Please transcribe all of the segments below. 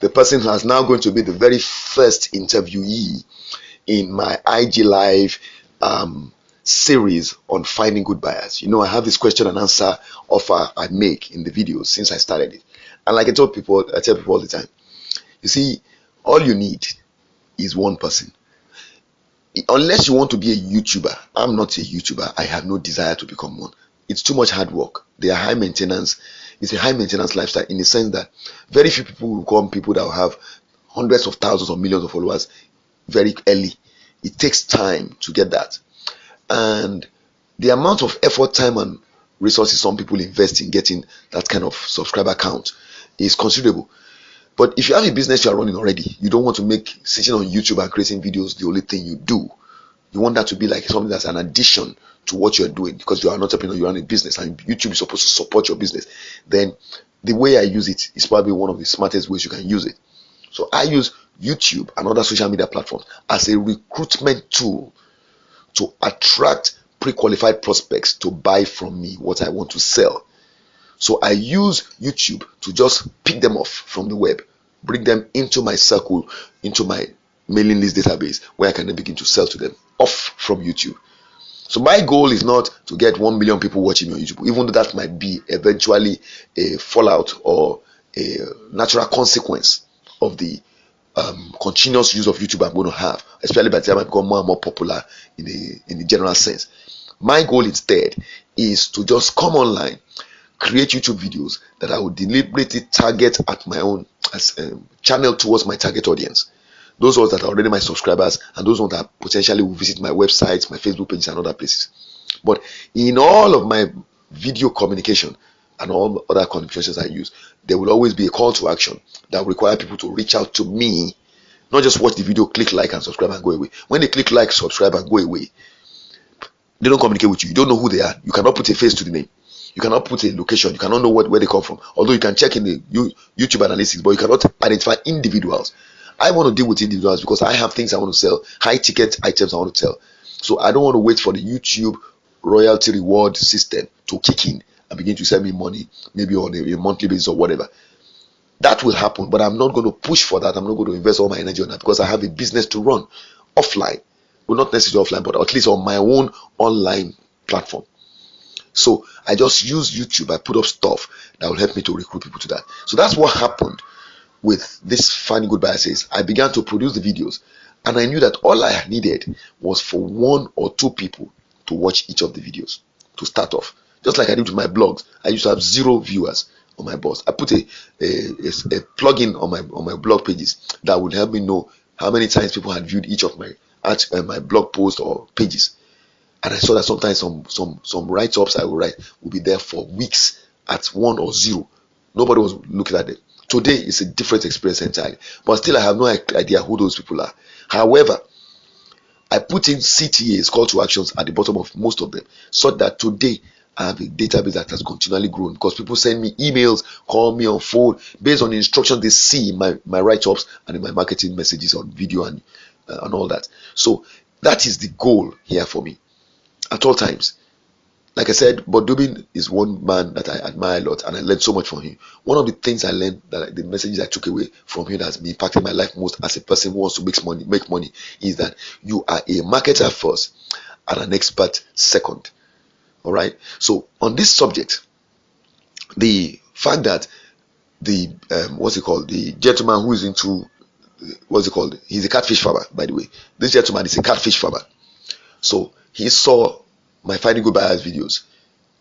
the person who is now going to be the very first interviewee in my IG Live series on finding good buyers. You know, I have this question and answer offer I make in the videos since I started it. And like I tell people all the time, you see, all you need is one person. Unless you want to be a YouTuber, I'm not a YouTuber. I have no desire to become one. It's too much hard work. They are high maintenance. It's a high maintenance lifestyle in the sense that very few people will become people that will have hundreds of thousands or millions of followers very early. It takes time to get that. And the amount of effort, time, and resources some people invest in getting that kind of subscriber count is considerable. But if you have a business you are running already, you don't want to make sitting on YouTube and creating videos the only thing you do. You want that to be like something that's an addition to what you're doing, because you are an entrepreneur, you run a business, and YouTube is supposed to support your business. Then the way I use it is probably one of the smartest ways you can use it. So I use YouTube and other social media platforms as a recruitment tool to attract pre-qualified prospects to buy from me what I want to sell. So I use YouTube to just pick them off from the web, bring them into my circle, into my mailing list database, where I can then begin to sell to them off from YouTube. So my goal is not to get 1 million people watching me on YouTube, even though that might be eventually a fallout or a natural consequence of the continuous use of YouTube I'm going to have, especially by the time I become more and more popular in the general sense. My goal instead is to just come online, create YouTube videos that I would deliberately target at my own channel towards my target audience. Those ones that are already my subscribers, and those ones that potentially will visit my websites, my Facebook pages, and other places. But in all of my video communication and all other communications I use, there will always be a call to action that will require people to reach out to me, not just watch the video, click like and subscribe and go away. When they click like, subscribe and go away, they don't communicate with you. You don't know who they are. You cannot put a face to the name. You cannot put a location. You cannot know where they come from. Although you can check in the YouTube analytics, but you cannot identify individuals. I want to deal with individuals because I have things I want to sell, high ticket items I want to sell. So I don't want to wait for the YouTube royalty reward system to kick in and begin to send me money, maybe on a monthly basis or whatever. That will happen, but I'm not going to push for that. I'm not going to invest all my energy on that because I have a business to run offline. Well, not necessarily offline, but at least on my own online platform. So I just use YouTube. I put up stuff that will help me to recruit people to that. So that's what happened with this Finding Good Buyers. I began to produce the videos, and I knew that all I needed was for 1 or 2 people to watch each of the videos to start off. Just like I did with my blogs, I used to have 0 viewers on my blogs. I put a plugin on my blog pages that would help me know how many times people had viewed each of my blog posts or pages. And I saw that sometimes some write-ups I would write would be there for weeks at 1 or 0. Nobody was looking at it. Today is a different experience entirely, but still I have no idea who those people are. However, I put in CTAs, call to actions, at the bottom of most of them, so that today I have a database that has continually grown because people send me emails, call me on phone based on the instructions they see in my write-ups and in my marketing messages on video and all that. So that is the goal here for me at all times. Like I said, Bob Dubin is one man that I admire a lot, and I learned so much from him. One of the things I learned, the messages I took away from him that has been impacting my life most as a person who wants to make money, is that you are a marketer first and an expert second. All right. So on this subject, the fact that the the gentleman who is into he's a catfish farmer, by the way. This gentleman is a catfish farmer. So he saw my Finding Good Buyers videos.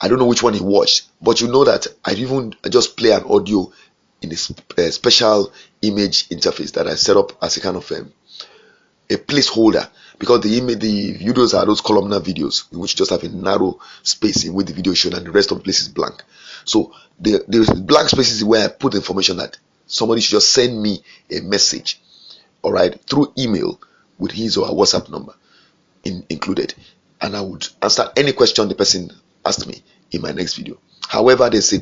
I don't know which one he watched, but you know that I just play an audio in a special image interface that I set up as a kind of a placeholder, because the videos are those columnar videos in which you just have a narrow space in which the video is shown and the rest of the place is blank. So the blank space is where I put information that somebody should just send me a message, all right, through email with his or her WhatsApp number included, and I would answer any question the person asked me in my next video. However, there's a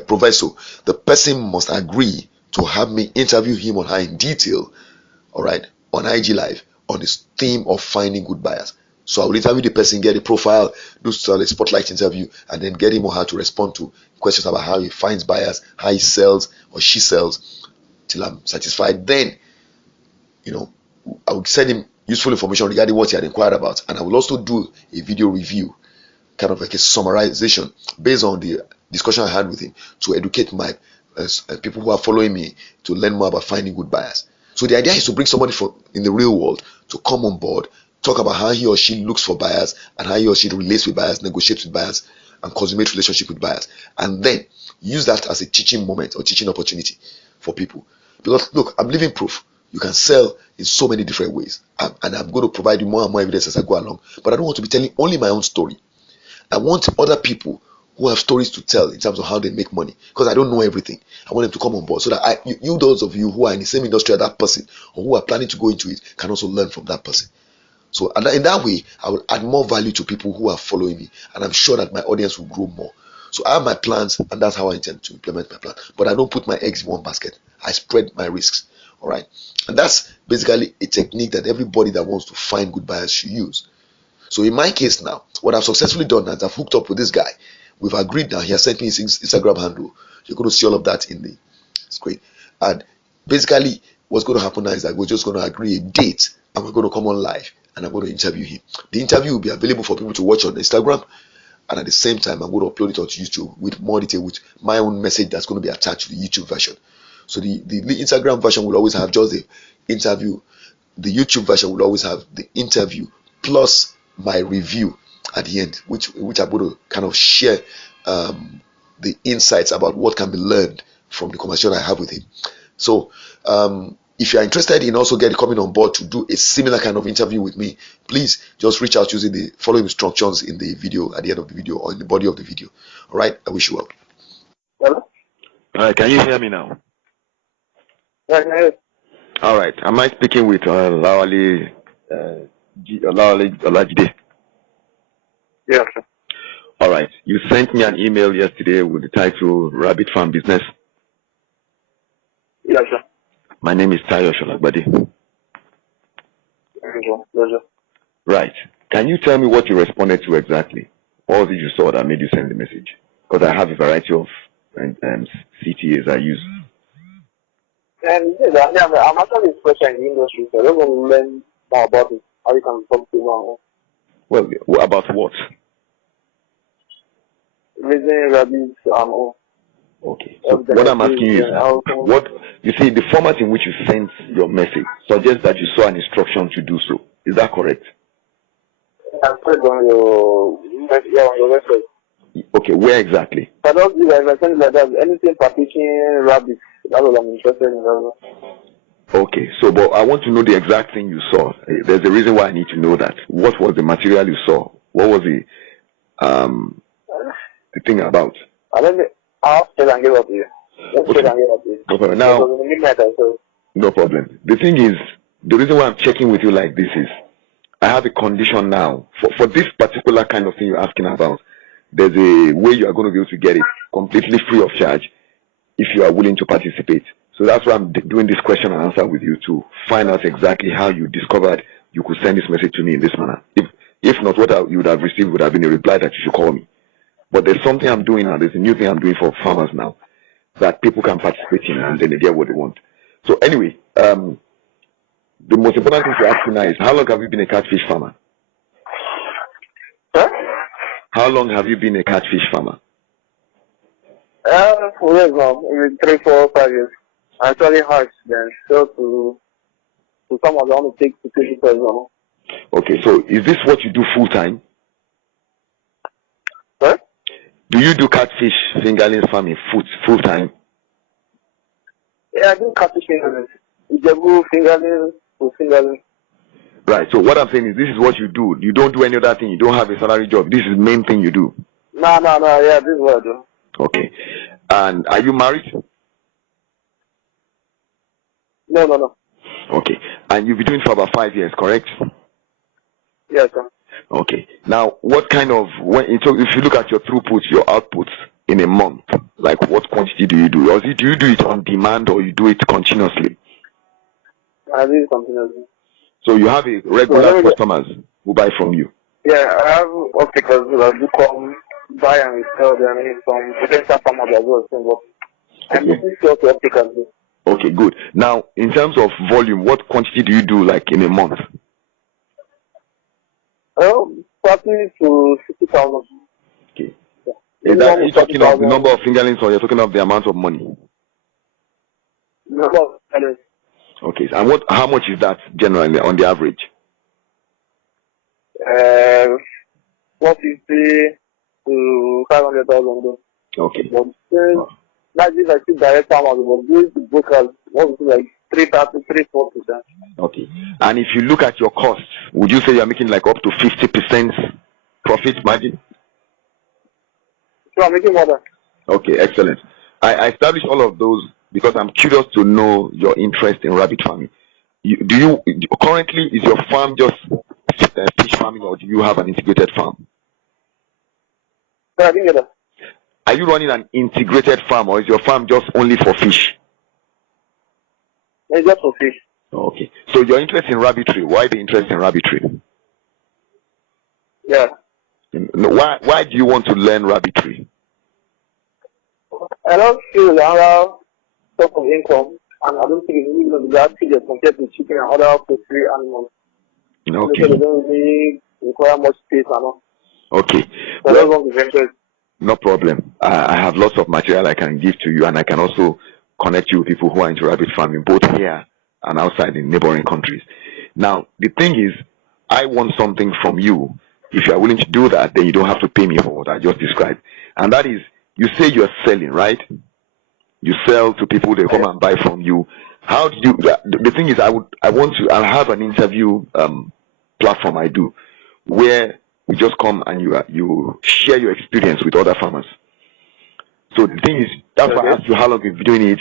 proviso. The person must agree to have me interview him or her in detail, all right, on IG Live on this theme of finding good buyers. So I will interview the person, get a profile, do a spotlight interview, and then get him or her to respond to questions about how he finds buyers, how he sells or she sells, till I'm satisfied. Then, I would send him useful information regarding what he had inquired about, and I will also do a video review, kind of like a summarization based on the discussion I had with him, to educate my people who are following me to learn more about finding good buyers. So the idea is to bring somebody from in the real world to come on board, talk about how he or she looks for buyers and how he or she relates with buyers, negotiates with buyers, and consummate relationship with buyers, and then use that as a teaching moment or teaching opportunity for people. Because look, I'm living proof. You can sell in so many different ways, and I'm going to provide you more and more evidence as I go along. But I don't want to be telling only my own story. I want other people who have stories to tell in terms of how they make money, because I don't know everything. I want them to come on board so that those of you who are in the same industry as that person or who are planning to go into it, can also learn from that person. So in that way, I will add more value to people who are following me, and I'm sure that my audience will grow more. So I have my plans, and that's how I intend to implement my plan. But I don't put my eggs in one basket. I spread my risks. All right, and that's basically a technique that everybody that wants to find good buyers should use. So in my case now, what I've successfully done is I've hooked up with this guy. We've agreed now. He has sent me his Instagram handle. You're going to see all of that in the screen. And basically, what's going to happen now is that we're just going to agree a date, and we're going to come on live, and I'm going to interview him. The interview will be available for people to watch on Instagram, and at the same time, I'm going to upload it onto YouTube with more detail, with my own message that's going to be attached to the YouTube version. So the Instagram version will always have just the interview. The YouTube version will always have the interview plus my review at the end, which I'm going to kind of share the insights about what can be learned from the conversation I have with him. So if you are interested in also coming on board to do a similar kind of interview with me, please just reach out using the following instructions in the video, at the end of the video, or in the body of the video. All right, I wish you well. Hello? All right, can you hear me now? Yeah. All right, am I speaking with Lawali Olajide? Yeah, sir. All right, you sent me an email yesterday with the title Rabbit Farm Business. Yeah, sir. My name is Tayo Sholagbadi. Pleasure. Right, can you tell me what you responded to exactly? What was it you saw that made you send the message? Because I have a variety of CTAs I use. And yes, I'm actually fresh in the industry, so I don't want to learn more about it. How you can talk to more. Well, about what? Raising rabbits and all. Okay, so what I'm asking you is, what you see, the format in which you sent your message suggests that you saw an instruction to do so. Is that correct? I said on your website. Okay, where exactly? I don't do that. I send like that. Anything partition rabbits. That's what I'm interested in. Okay, so but I want to know the exact thing you saw. There's a reason why I need to know that. What was the material you saw? What was the thing about? I'll stay and give up to you. Okay. No problem. Now, no problem. The thing is, the reason why I'm checking with you like this is, I have a condition now for this particular kind of thing you're asking about. There's a way you are going to be able to get it completely free of charge if you are willing to participate. So that's why I'm doing this question and answer with you to find out exactly how you discovered you could send this message to me in this manner. If not, what you would have received would have been a reply that you should call me. But there's something I'm doing now. There's a new thing I'm doing for farmers now that people can participate in, and then they get what they want. So anyway, the most important thing to ask you now is, how long have you been a catfish farmer? Huh? How long have you been a catfish farmer? 4 years now, maybe 3, 4, 5 years. I actually hatched then sell to someone that want to take to 50,000. Okay, so is this what you do full time? Huh? Do you do catfish fingerling farming full time? Yeah, I do catfish fingerling. Ijebu fingerling. Right, so what I'm saying is, this is what you do. You don't do any other thing. You don't have a salary job. This is the main thing you do. No. Yeah, this is what I do. Okay. And are you married? No. Okay. And you've been doing it for about 5 years, correct? Yes, sir. Okay. Now, what kind of, if you look at your throughput, your outputs in a month, like what quantity do you do? Or do you do it on demand, or you do it continuously? I do it continuously. So you have a regular customers who buy from you? Yeah, I have opticals that do come buy and sell them in some potential farmers as well. But I'm looking to opticals. Okay, good. Now, in terms of volume, what quantity do you do like in a month? 40 to 60,000. Okay. Are you talking of the number of fingerlings or you're talking of the amount of money? Number of fingerlings. Okay, and how much is that generally on the average? 450 to 500,000. Okay. But like this, I see direct farmers, but these brokers, what is like 330, 340%. Okay. And if you look at your costs, would you say you're making like up to 50% profit margin? So I'm making more than. Okay, excellent. I established all of those because I'm curious to know your interest in rabbit farming. Currently, is your farm just fish farming, or do you have an integrated farm? So I didn't get that. Are you running an integrated farm, or is your farm just only for fish? It's just for fish. Okay. So your interest in rabbitry, why the interest in rabbitry? Yeah. Why do you want to learn rabbitry? I don't feel another source of income, and I don't think it's really going to be that serious compared to chicken and other poultry animals. Okay. They don't really require much space and all. Okay. So well, I don't want to venture. No problem. I have lots of material I can give to you, and I can also connect you with people who are into rabbit farming, both here and outside in neighboring countries. Now, the thing is, I want something from you. If you are willing to do that, then you don't have to pay me for what I just described. And that is, you say you're selling, right? You sell to people, they come and buy from you. How do you, the thing is, I'll have an interview platform I do, where you just come and you share your experience with other farmers. So the thing is, that's why I asked you how long you've been doing it.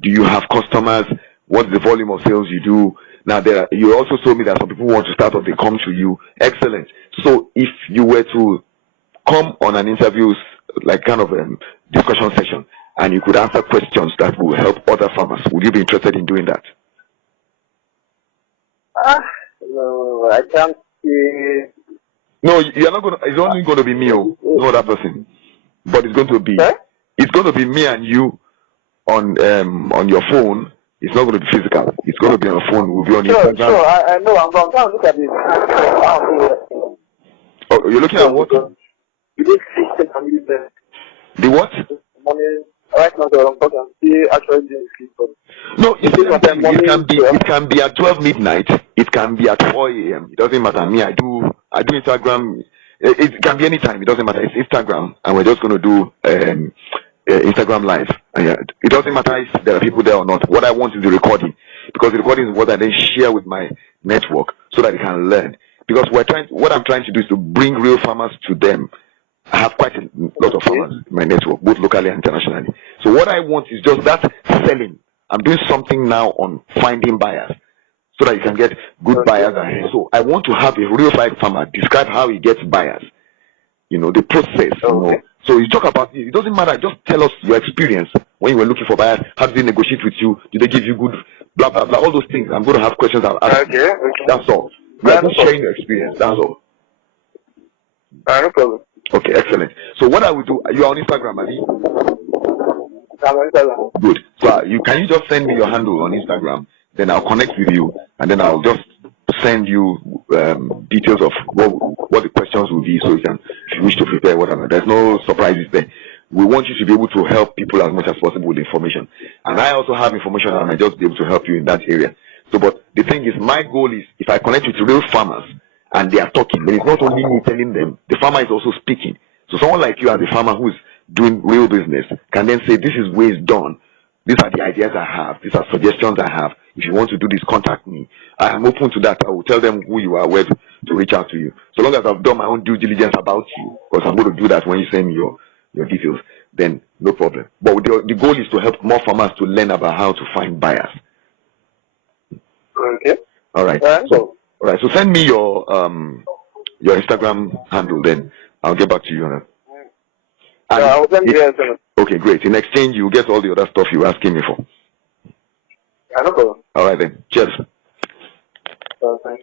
Do you have customers? What's the volume of sales you do? Now, you also told me that some people want to start up, they come to you. Excellent. So if you were to come on an interview, like kind of a discussion session, and you could answer questions that will help other farmers, would you be interested in doing that? No, I can't see. No, you're not going to, it's only going to be me, no other person. But it's going to be, it's going to be me and you on your phone. It's not going to be physical. It's going to be on a phone. We'll be on Instagram. Sure, I know. I'm trying to look at this. Oh, you're looking at what? The what? Right now, I'm talking. Actually, no, it can be at 12 midnight. It can be at 4 a.m. It doesn't matter. Me, I do Instagram. It can be any time. It doesn't matter. It's Instagram, and we're just going to do Instagram live. It doesn't matter if there are people there or not. What I want is the recording, because the recording is what I then share with my network so that they can learn. Because what I'm trying to do is to bring real farmers to them. I have quite a lot of farmers in my network, both locally and internationally. So what I want is just that selling. I'm doing something now on finding buyers so that you can get good buyers ahead. So I want to have a real farmer describe how he gets buyers. The process. So you talk about it doesn't matter. Just tell us your experience when you were looking for buyers. How did they negotiate with you? Did they give you good blah blah blah? All those things. I'm going to have questions I'll ask. Okay. That's all. We are just sharing your experience. That's all. No problem. Okay, excellent. So what I will do, you are on Instagram, Ali? I'm on Instagram. Good. So can you just send me your handle on Instagram? Then I'll connect with you, and then I'll just send you details of what the questions will be, so you can, if you wish to prepare whatever. There's no surprises there. We want you to be able to help people as much as possible with information. And I also have information, and I might just be able to help you in that area. So, but the thing is, my goal is, if I connect you to real farmers, and they are talking, then it's not only me telling them, the farmer is also speaking. So someone like you as a farmer who's doing real business can then say, this is ways done. These are the ideas I have. These are suggestions I have. If you want to do this, contact me. I am open to that. I will tell them who you are, where to reach out to you. So long as I've done my own due diligence about you, because I'm going to do that when you send me your details, then no problem. But the goal is to help more farmers to learn about how to find buyers. Okay. All right. All right, so send me your Instagram handle, then I'll get back to you on that. I'll send you. Okay, great. In exchange, you get all the other stuff you were asking me for. No problem. All right then. Cheers. Thanks.